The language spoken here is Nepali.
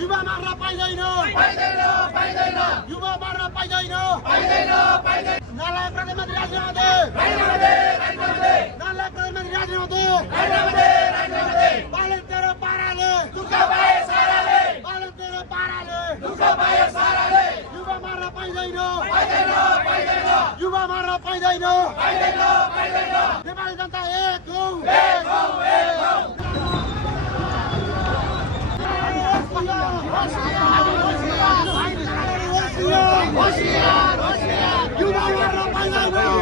युवा मार्न पाइँदैन युवा मार्न पाइँदैन नालायक प्रधानमन्त्री राजीनामा नालायक प्रधानमन्त्री राजीनामा बालन तेरो पाराले दुःख पाए साराले बालन तेरो पाराले दुःख पाए साराले युवा मार्न पाइँदैन युवा मार्न पाइँदैन नेपाली जनता एक हौ युवा मार्न पाइँदैन